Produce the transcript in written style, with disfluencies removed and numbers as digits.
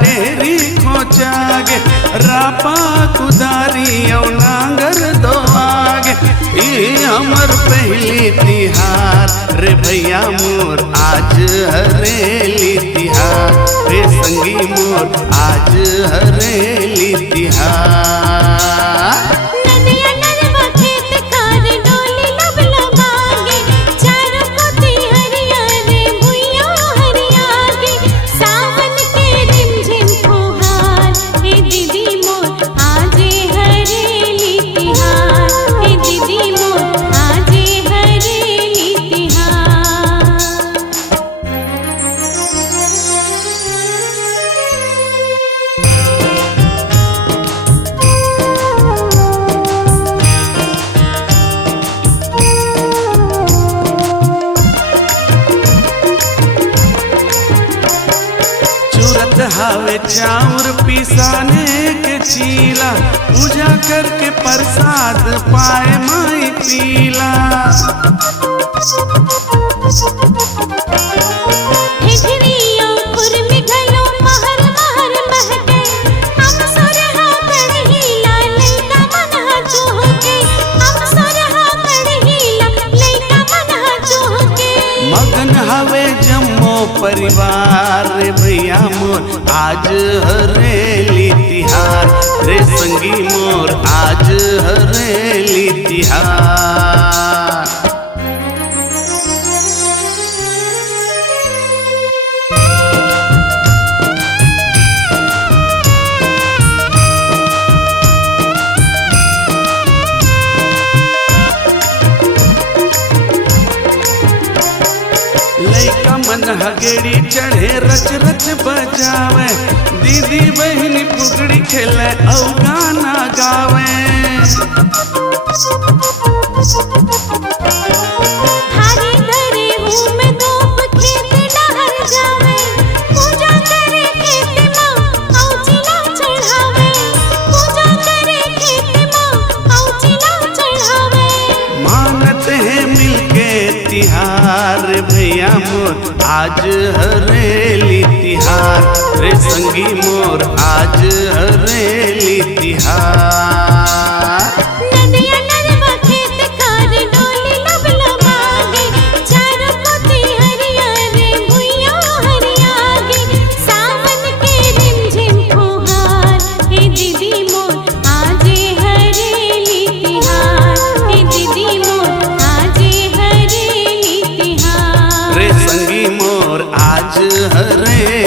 Dairy खोचागे रापा कुदारी और नांगर दोआगे। ये हमर पहली तिहार रे भैया मोर आज हरेली तिहार रे संगी मोर आज हरेली तिहार। हवे चाउर पिसाने के चीला पूजा करके प्रसाद पाए माई पीला। मगन हवे जम्मो परिवार रे भैया मोर आज हरेली तिहार रे संगी मोर आज हरेली तिहार। लइका मन हगेड़ी चढ़े रच रच बजावे दीदी बहनी पुगड़ी खेले और गाना गावे। मानते हैं मिलके तिहार भैया मोर आज हरेली तिहार रे संगी मोर आज हरेली तिहार। रे संगी मोर आज हरे